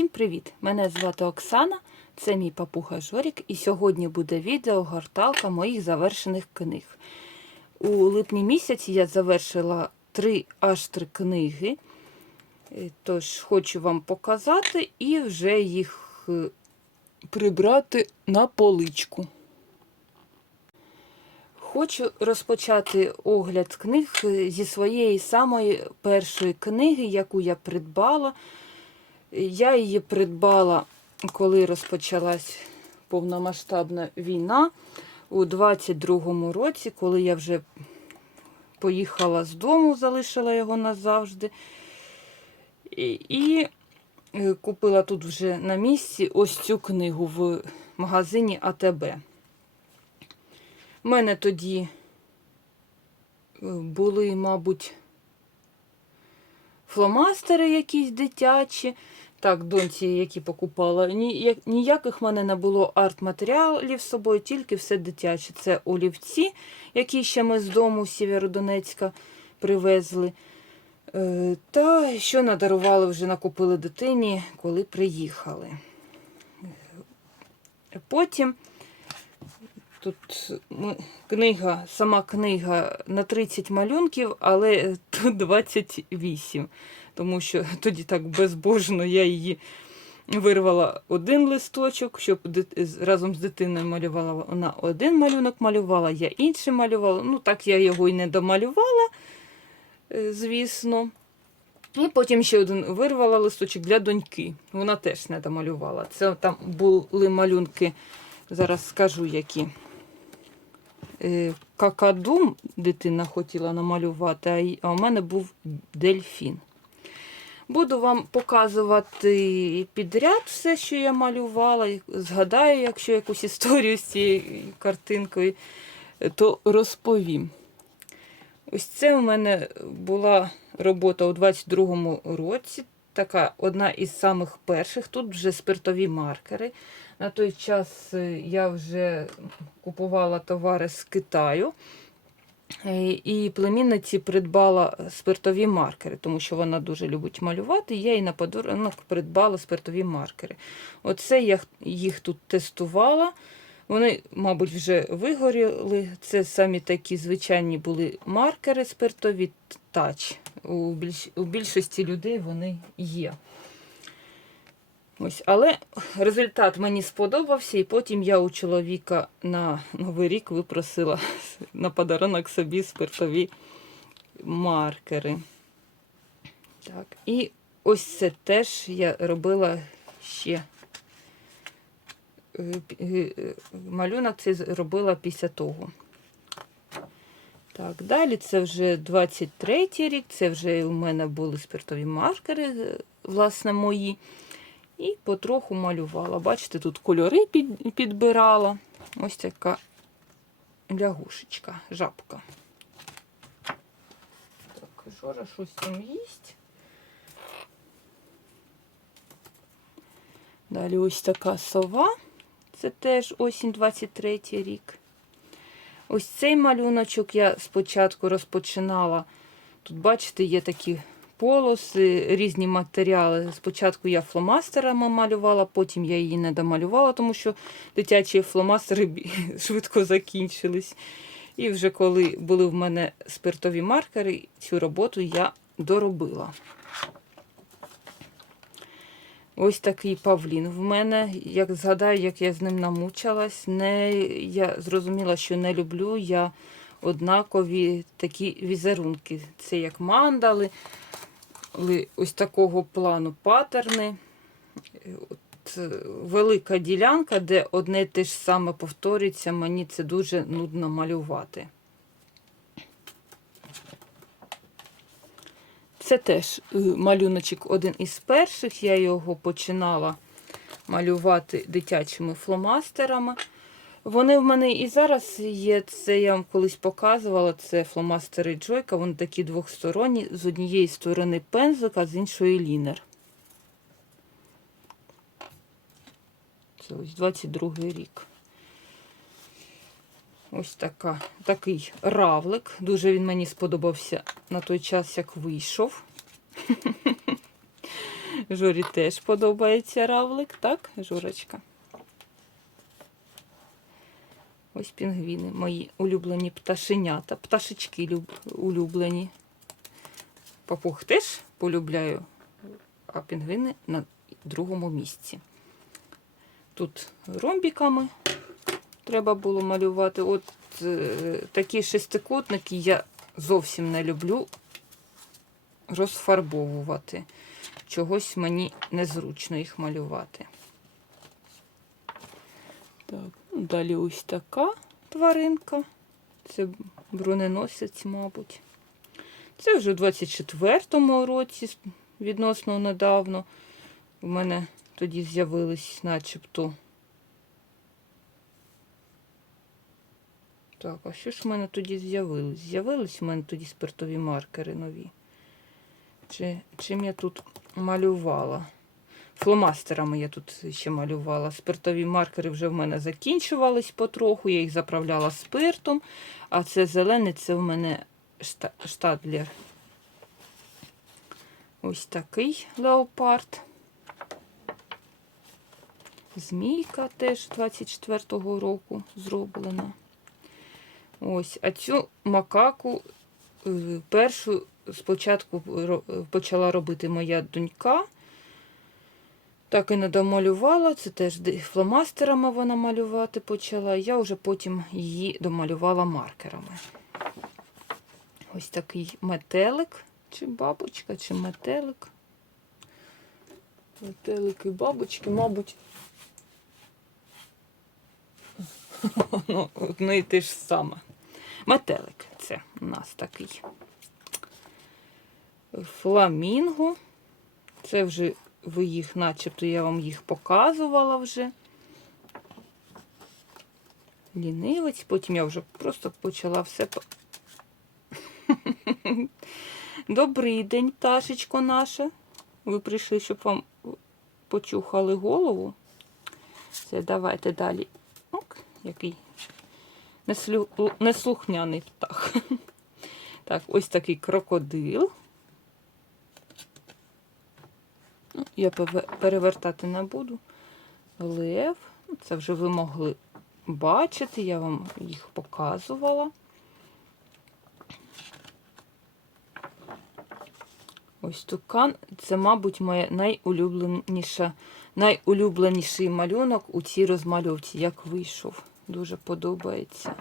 Усім привіт! Мене звати Оксана, це мій папуга Жорік, і сьогодні буде відео горталка моїх завершених книг. У липні місяці я завершила три аж три книги, Е, тож хочу вам показати і вже їх е, прибрати на поличку. Хочу розпочати огляд книг е, зі своєї самої першої книги, яку я придбала. Я її придбала, коли розпочалась повномасштабна війна у 22-му році, коли я вже поїхала з дому, залишила його назавжди. І, е, купила тут вже на місці ось цю книгу в магазині АТБ. У мене тоді е, були, мабуть, фломастери якісь дитячі. Так, доньці, які покупала. Ніяких в мене не було арт-матеріалів з собою, тільки все дитяче. Це олівці, які ще ми з дому Сєвєродонецька привезли. Е, Та що надарували, вже накупили дитині, коли приїхали. Потім тут книга, сама книга на 30 малюнків, але тут 28. Тому що тоді так безбожно я її вирвала один листочок, щоб разом з дитиною малювала вона один малюнок малювала, я інший малювала. Ну, так я його і не домалювала, е, звісно. І потім ще один вирвала листочок для доньки. Вона теж не домалювала. Це там були малюнки, зараз скажу які. Е, Какаду дитина хотіла намалювати, а у мене був дельфін. Буду вам показувати підряд все, що я малювала. Згадаю, якщо якусь історію з цією картинкою, то розповім. Ось це у мене була робота у 22-му році. Така одна із самих перших. Тут вже спиртові маркери. На той час е, я вже купувала товари з Китаю. Е, І племінниці придбала спиртові маркери, тому що вона дуже любить малювати. Я їй на подарунок придбала спиртові маркери. Оце я їх тут тестувала. Вони, мабуть, вже вигоріли. Це самі такі звичайні були маркери спиртові тач. У більшості людей вони є. Ось, але результат мені сподобався, і потім я у чоловіка на Новий рік випросила на подарунок собі спиртові маркери. Так, і ось це теж я робила ще. е, пі- е, Малюнок цей робила після того. Так, далі це вже 23 рік, це вже у мене були спиртові маркери, е, власне, мої. І потроху малювала. Бачите, тут кольори підбирала. Ось така лягушечка, жабка. Так, Жора щось там їсть. Далі ось така сова. Це теж осінь 23 рік. Ось цей малюночок я спочатку розпочинала. Тут, бачите, є такі полоси, різні матеріали. Спочатку я фломастерами малювала, потім я її не домалювала, тому що дитячі фломастери швидко закінчились. І вже коли були в мене спиртові маркери, цю роботу я доробила. Ось такий павлін в мене. Як згадаю, як я з ним намучилась, не, я зрозуміла, що не люблю я однакові такі візерунки. Це як мандали, ли- ось такого плану патерни. От, е, велика ділянка, де одне те ж саме повторюється, мені це дуже нудно малювати. Це теж е, малюночок один із перших. Я його починала малювати дитячими фломастерами. Вони в мене і зараз є. Це я вам колись показувала. Це фломастери Джойка. Вони такі двохсторонні. З однієї сторони пензлик, а з іншої лінер. Це ось 22 рік. Ось така, такий равлик. Дуже він мені сподобався на той час, як вийшов. Жорі теж подобається равлик, так, Жорочка? Ось пінгвіни, мої улюблені пташенята, пташечки люб... улюблені. Папуг теж полюбляю, а пінгвіни на другому місці. Тут ромбіками треба було малювати. От е, такі шестикутники я зовсім не люблю розфарбовувати. Чогось мені незручно їх малювати. Так, далі ось така тваринка. Це броненосець, мабуть. Це вже у 24-му році, відносно недавно. У мене тоді з'явились начебто. Так, а що ж в мене тоді з'явилось? З'явились в мене тоді спиртові маркери нові. Чи, чим я тут малювала? Фломастерами я тут ще малювала. Спиртові маркери вже в мене закінчувались потроху, я їх заправляла спиртом, а це зелений, це в мене шта- штадлер. Ось такий леопард. Змійка теж 24-го року зроблена. Ось, а цю макаку е, першу спочатку почала робити моя донька. Так і не домалювала. Це теж фломастерами вона малювати почала. Я вже потім її домалювала маркерами. Ось такий метелик, чи бабочка, чи метелик. Метелик і бабочки, мабуть. ну, одне і те ж саме. Метелик це у нас такий. Фламінго. Це вже ви їх, начебто, я вам їх показувала вже. Лінивець, потім я вже просто почала все. Добрий день, пташечко наша. Ви прийшли, щоб вам почухали голову. Це давайте далі. Ок, який неслухняний птах. Так, ось такий крокодил. Ну, Я перевертати не буду. Лев. Ну, Це вже ви могли бачити, я вам їх показувала. Ось тукан. Це, мабуть, моя найулюбленіша, найулюбленіший малюнок у цій розмальовці, як вийшов. Дуже подобається.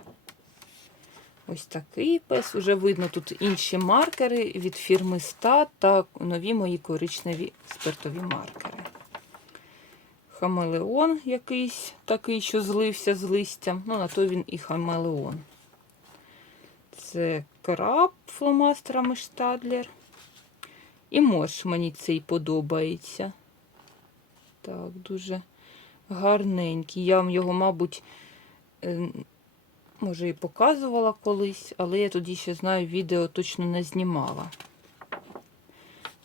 Ось такий пес. Уже видно тут інші маркери від фірми Ста та нові мої коричневі спиртові маркери. Хамелеон якийсь такий, що злився з листям. Ну, на то він і хамелеон. Це краб фломастерами Штадлер. І морж мені цей подобається. Так, дуже гарненький. Я вам його, мабуть, е, може і показувала колись, але я тоді ще знаю, відео точно не знімала.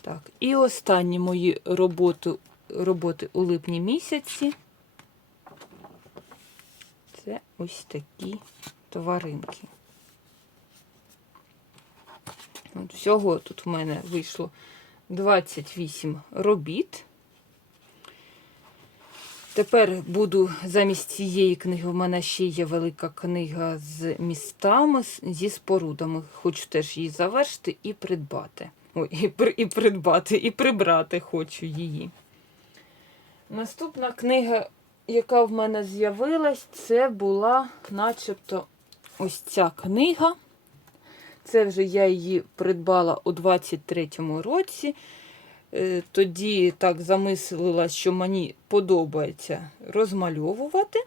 Так, і останні мої роботи, роботи у липні місяці. Це ось такі тваринки. От всього тут в мене вийшло 28 робіт. Тепер буду замість цієї книги, в мене ще є велика книга з містами, зі спорудами. Хочу теж її завершити і придбати. Ой, і, при- і придбати, і прибрати хочу її. Наступна книга, яка в мене з'явилась, це була начебто ось ця книга. Це вже я її придбала у 23-му році. Е, Тоді так замислила, що мені подобається розмальовувати.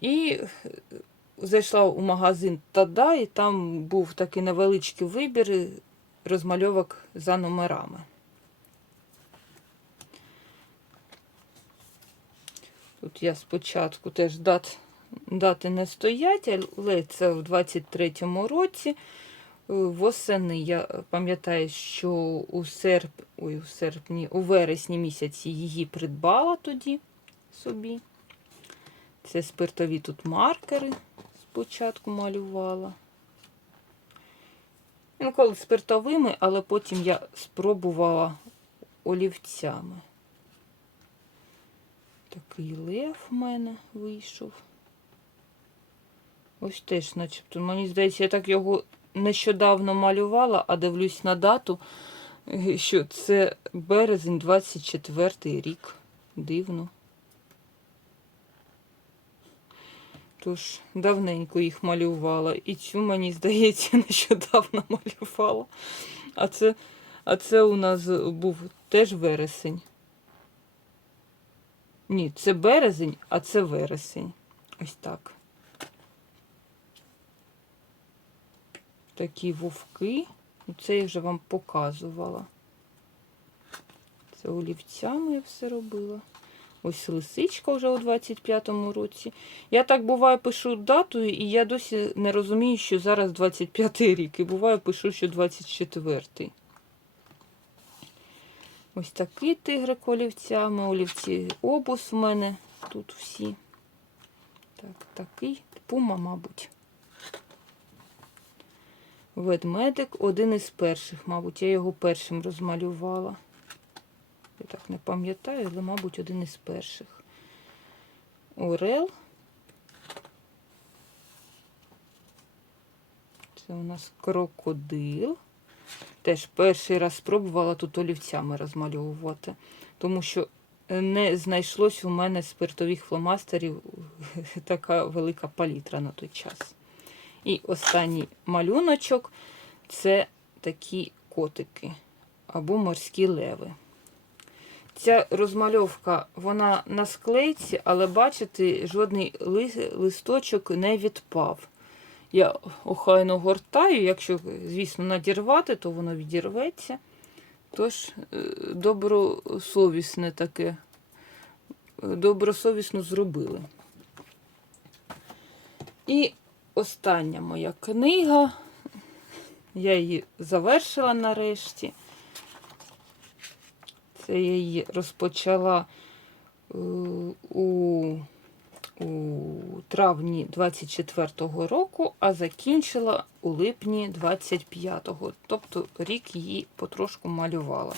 І е, зайшла у магазин Тада, і там був такий невеличкий вибір розмальовок за номерами. Тут я спочатку теж дат, дати не стоять, але це в 23-му році. Е, Восени я пам'ятаю, що у серп... Ой, у серпні, у вересні місяці її придбала тоді собі. Це спиртові тут маркери спочатку малювала. Інколи спиртовими, але потім я спробувала олівцями. Такий лев в мене вийшов. Ось теж, начебто, мені здається, я так його нещодавно малювала, а дивлюсь на дату, що це березень 24 рік. Дивно. Тож давненько їх малювала. І цю, мені здається, нещодавно малювала. А це, а це у нас був теж вересень. Ні, це березень, а це вересень. Ось так. Такі вовки. Це я вже вам показувала. Це олівцями я все робила. Ось лисичка вже у 25-му році. Я так буває пишу дату, і я досі не розумію, що зараз 25-й рік. І буває пишу, що 24-й. Ось такий тигрик олівцями. Олівці обус в мене тут всі. Так, такий. Пума, мабуть. Ведмедик один із перших, мабуть, я його першим розмалювала. Я так не пам'ятаю, але, мабуть, один із перших. Орел. Це у нас крокодил. Теж перший раз спробувала тут олівцями розмальовувати, тому що не знайшлось у мене спиртових фломастерів така велика палітра на той час. І останній малюночок це такі котики або морські леви. Ця розмальовка, вона на склейці, але бачите, жодний листочок не відпав. Я охайно гортаю, якщо, звісно, надірвати, то воно відірветься. Тож е, добросовісне таке, добросовісно зробили. І остання моя книга. Я її завершила нарешті. Це я її розпочала е, у, у травні 24-го року, а закінчила у липні 25-го. Тобто рік її потрошку малювала.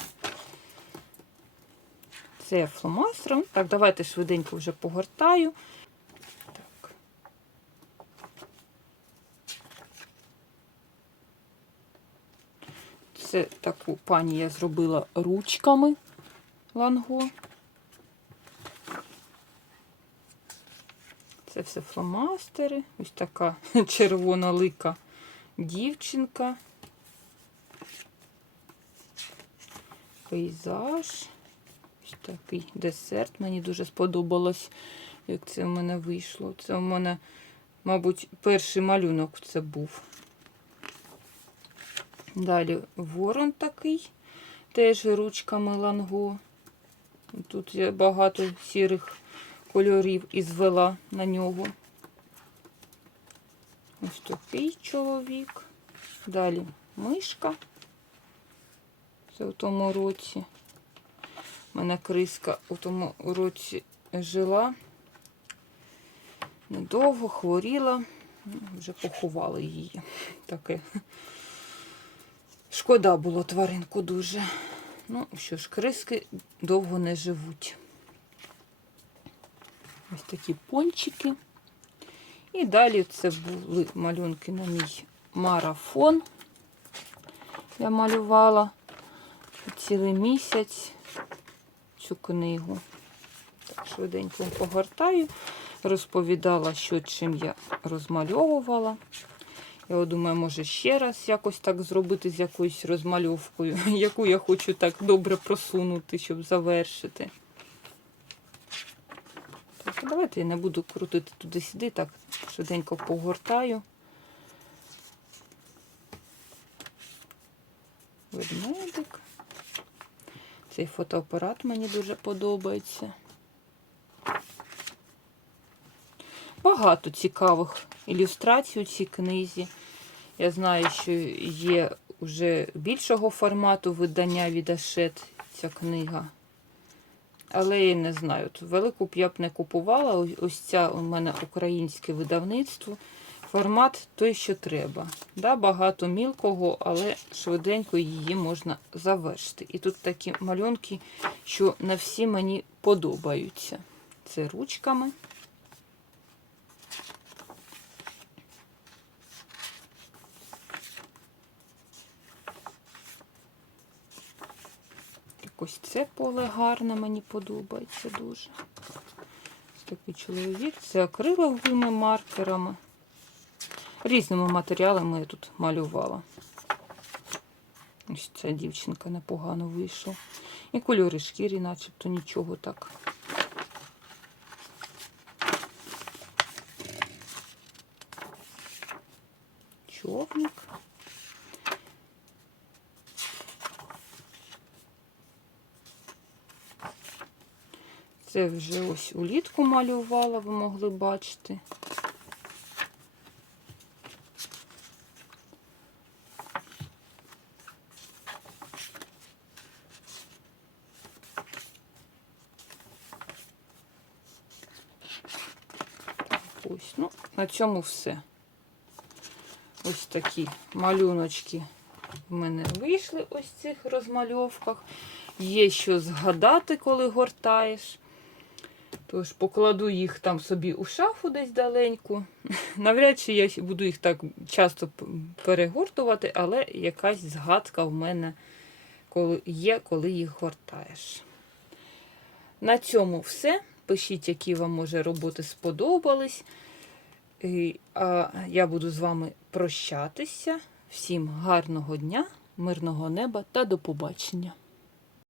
Це фломастером. Так, давайте швиденько вже погортаю. Це таку пані я зробила ручками ланго. Це все фломастери. Ось така червона лика дівчинка. Пейзаж. Ось такий десерт. Мені дуже сподобалось, як це в мене вийшло. Це у мене, мабуть, перший малюнок це був. Далі ворон такий, теж ручками ланго. Тут я багато сірих кольорів і звела на нього. Ось такий чоловік. Далі мишка. Це в тому році. У мене криска у тому році жила. Недовго хворіла. Вже поховали її. Таке. Шкода було тваринку дуже. Ну, що ж, криски довго не живуть. Ось такі пончики. І далі це були малюнки на мій марафон. Я малювала цілий місяць цю книгу. Так, швиденько погортаю, розповідала, що чим я розмальовувала. Я думаю, може ще раз якось так зробити з якоюсь розмальовкою, яку я хочу так добре просунути, щоб завершити. Так, давайте я не буду крутити туди-сюди, так швиденько погортаю. Ведмедик. Цей фотоапарат мені дуже подобається. Багато цікавих ілюстрацій у цій книзі. Я знаю, що є вже більшого формату видання від Ашет ця книга. Але я не знаю. От велику б я б не купувала. Ось- ця у мене українське видавництво. формат той, що треба. Да, багато мілкого, але швиденько її можна завершити. І тут такі малюнки, що на всі мені подобаються. Це ручками. Ось це поле гарне, мені подобається дуже. Ось такий чоловік. Це акриловими маркерами. Різними матеріалами я тут малювала. Ось ця дівчинка непогано вийшла. І кольори шкірі, начебто нічого так. Це вже ось улітку малювала, ви могли бачити. Ось, ну, на цьому все. Ось такі малюночки в мене вийшли ось в цих розмальовках. Є що згадати, коли гортаєш. Тож покладу їх там собі у шафу десь даленьку. Навряд чи я буду їх так часто перегортувати, але якась згадка в мене є, коли їх гортаєш. На цьому все. Пишіть, які вам може роботи сподобались. А я буду з вами прощатися. Всім гарного дня, мирного неба та до побачення.